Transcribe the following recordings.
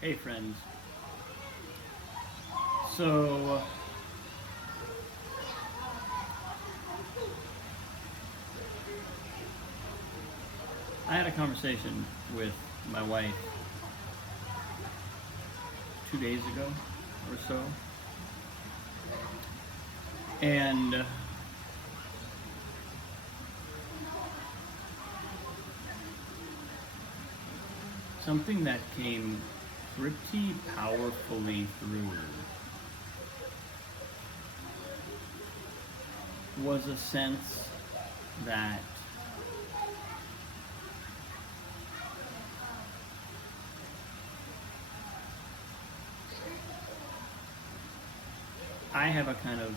Hey friends. So I had a conversation with my wife 2 days ago or so, and something that came pretty powerfully through was a sense that I have a kind of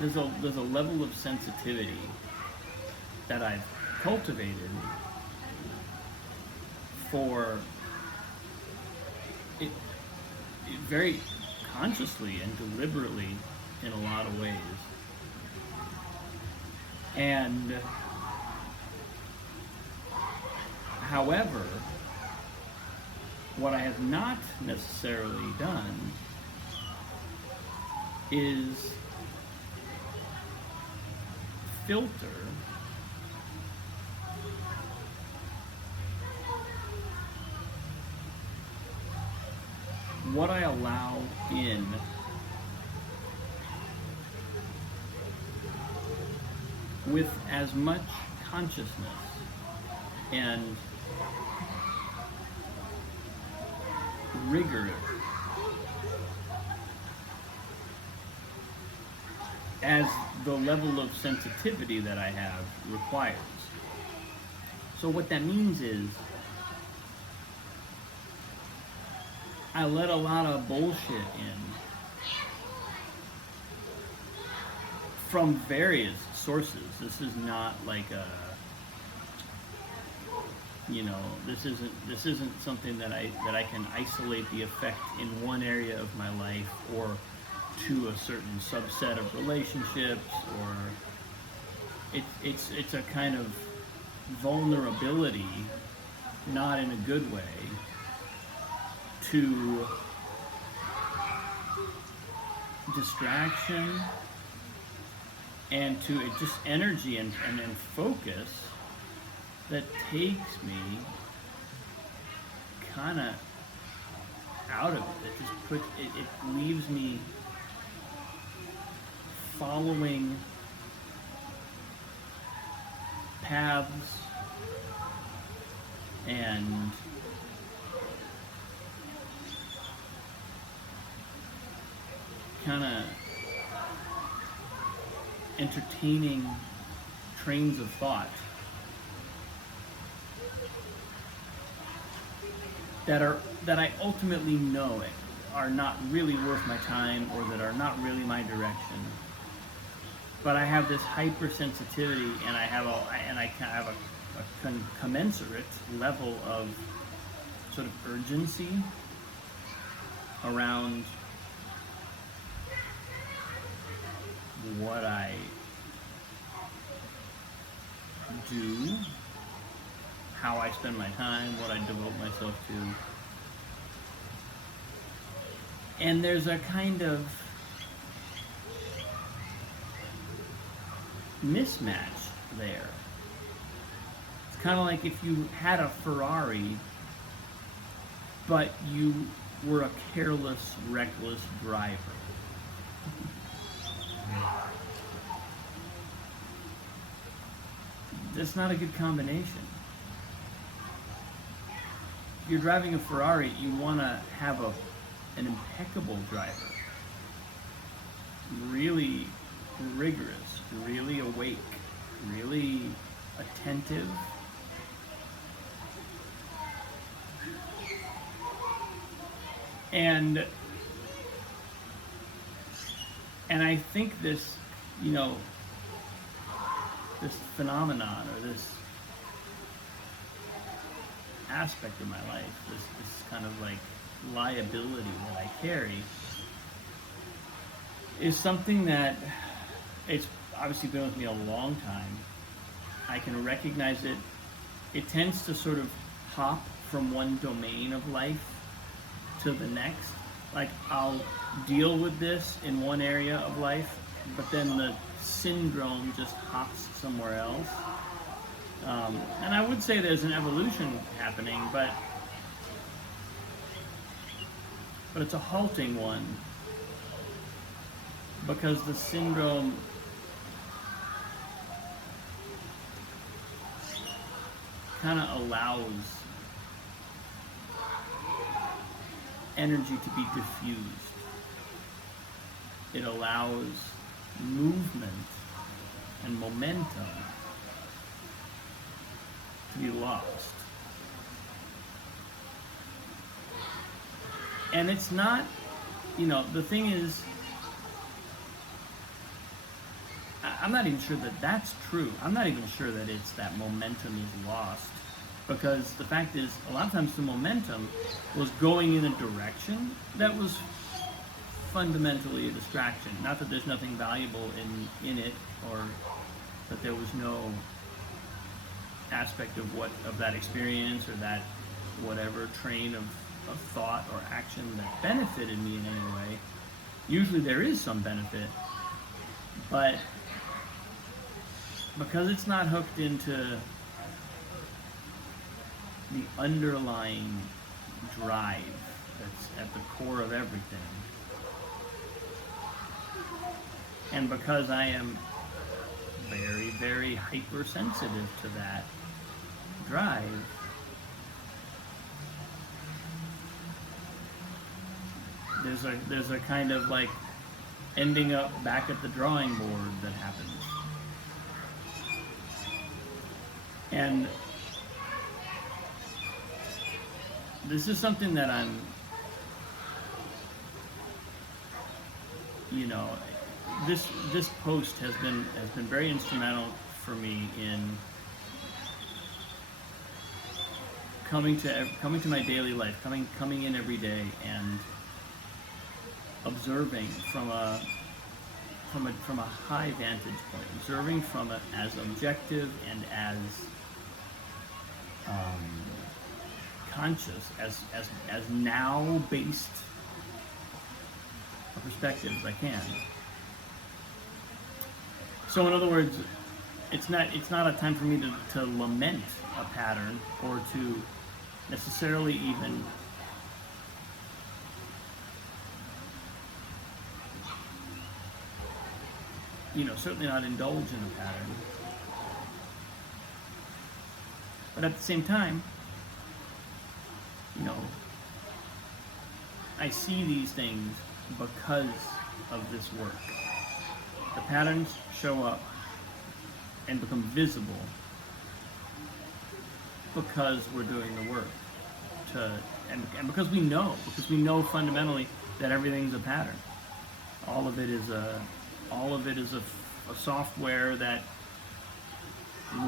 there's a level of sensitivity that I've cultivated for it, very consciously and deliberately in a lot of ways. And however, what I have not necessarily done is filter what I allow in with as much consciousness and rigor as the level of sensitivity that I have requires. So what that means is I let a lot of bullshit in from various sources. This is not like a, this isn't something that I can isolate the effect in one area of my life or to a certain subset of relationships, or it's a kind of vulnerability, not in a good way, to distraction and to just energy and focus that takes me kind of out of it. It just it leaves me following paths and kind of entertaining trains of thought that I ultimately know are not really worth my time, or that are not really my direction. But I have this hypersensitivity, and I have a commensurate level of sort of urgency around what I do, how I spend my time, what I devote myself to. And there's a kind of mismatch there. It's kind of like if you had a Ferrari, but you were a careless, reckless driver. That's not a good combination. If you're driving a Ferrari, you want to have an impeccable driver, really rigorous, really awake, really attentive. And I think this, this phenomenon, or this aspect of my life, this kind of like liability that I carry, is something that it's obviously been with me a long time. I can recognize it. It tends to sort of hop from one domain of life to the next. Like I'll deal with this in one area of life, but then the syndrome just hops somewhere else. And I would say there's an evolution happening, but it's a halting one because the syndrome kind of allows energy to be diffused. It allows movement and momentum to be lost. And it's not, the thing is, I'm not even sure that that's true. I'm not even sure that it's that momentum is lost. Because the fact is, a lot of times the momentum was going in a direction that was fundamentally a distraction. Not that there's nothing valuable in it, or that there was no aspect of that experience or that whatever train of thought or action that benefited me in any way. Usually there is some benefit, but because it's not hooked into the underlying drive that's at the core of everything, and because I am very, very hypersensitive to that drive, there's a kind of like ending up back at the drawing board that happens. And this is something that I'm, this post has been very instrumental for me in coming to my daily life, coming in every day and observing from a high vantage point, observing from it as objective and as conscious, as now based a perspective as I can. So in other words, it's not a time for me to lament a pattern or to necessarily even certainly not indulge in a pattern. But at the same time, I see these things because of this work. The patterns show up and become visible because we're doing the work and because we know fundamentally that everything's a pattern. All of it is a software that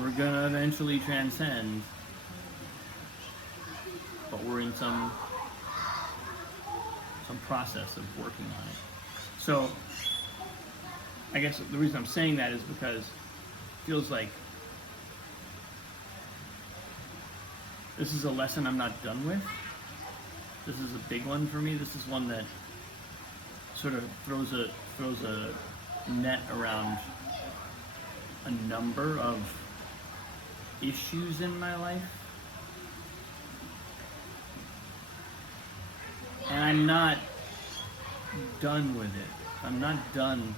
we're gonna eventually transcend, but we're in some process of working on it. So I guess the reason I'm saying that is because it feels like this is a lesson I'm not done with. This is a big one for me. This is one that sort of throws a net around a number of issues in my life. And I'm not done with it. I'm not done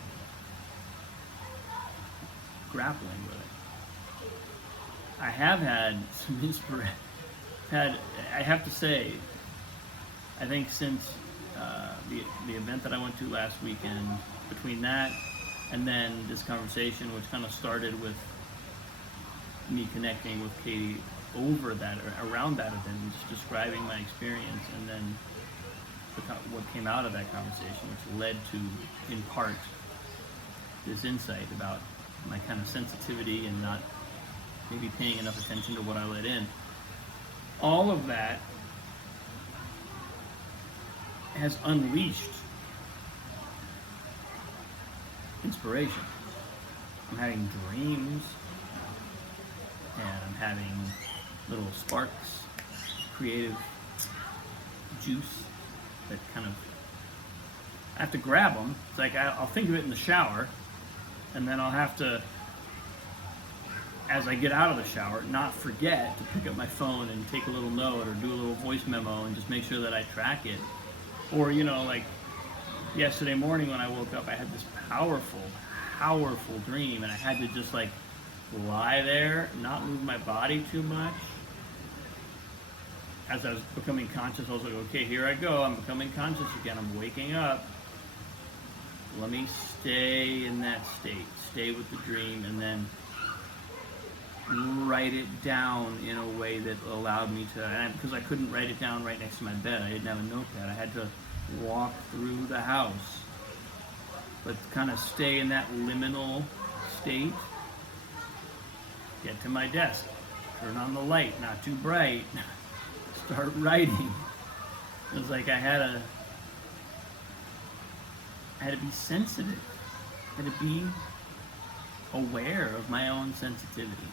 grappling with it. I have had some inspiration. I have to say, I think since the event that I went to last weekend, between that and then this conversation, which kind of started with me connecting with Katie over that, or around that event, and just describing my experience, and then what came out of that conversation, which led to, in part, this insight about my kind of sensitivity and not maybe paying enough attention to what I let in. All of that has unleashed inspiration. I'm having dreams, and I'm having little sparks, creative juice that kind of, I have to grab them. It's like I'll think of it in the shower, and then I'll have to, as I get out of the shower, not forget to pick up my phone and take a little note or do a little voice memo and just make sure that I track it. Or, like yesterday morning when I woke up, I had this powerful, powerful dream, and I had to just like lie there, not move my body too much. As I was becoming conscious, I was like, okay, here I go. I'm becoming conscious again. I'm waking up. Let me stay in that state, stay with the dream, and then write it down in a way that allowed me to, because I couldn't write it down right next to my bed. I didn't have a notepad. I had to walk through the house, but kind of stay in that liminal state. Get to my desk, turn on the light, not too bright, start writing. It was like I had to be sensitive. I had to be aware of my own sensitivity.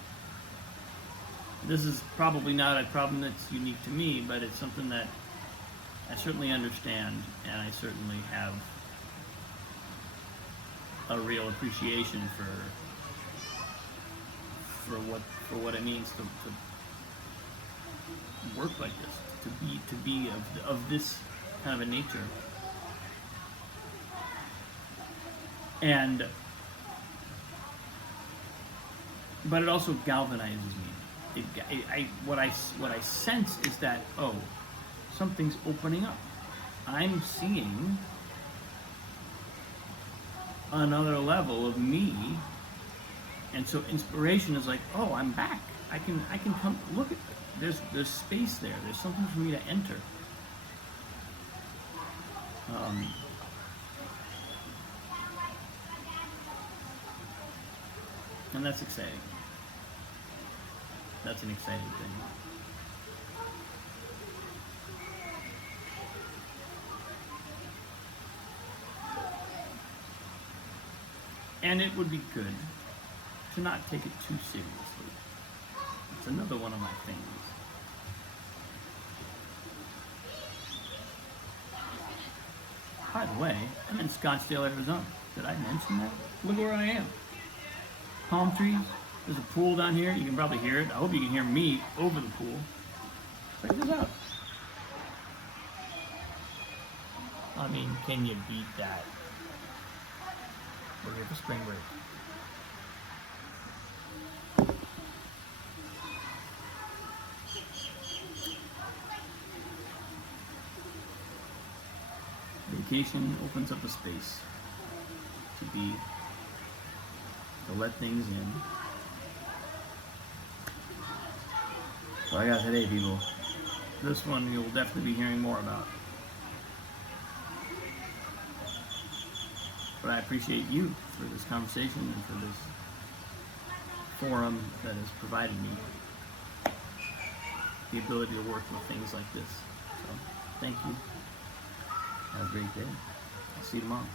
This is probably not a problem that's unique to me, but it's something that I certainly understand, and I certainly have a real appreciation for what it means to work like this, to be of this kind of a nature. But it also galvanizes me. What I sense is that, oh, something's opening up. I'm seeing another level of me, and so inspiration is like, oh, I'm back. I can come look at it. There's space there. There's something for me to enter. And that's exciting. That's an exciting thing. And it would be good to not take it too seriously. It's another one of my things. By the way, I'm in Scottsdale, Arizona. Did I mention that? Look where I am. Palm trees. There's a pool down here. You can probably hear it. I hope you can hear me over the pool. Check this out. I mean, can you beat that? We're here for spring break. Vacation opens up a space to let things in. So I got today, people. This one you'll definitely be hearing more about. But I appreciate you for this conversation and for this forum that has provided me the ability to work with things like this. So, thank you. Have a great day. I'll see you tomorrow.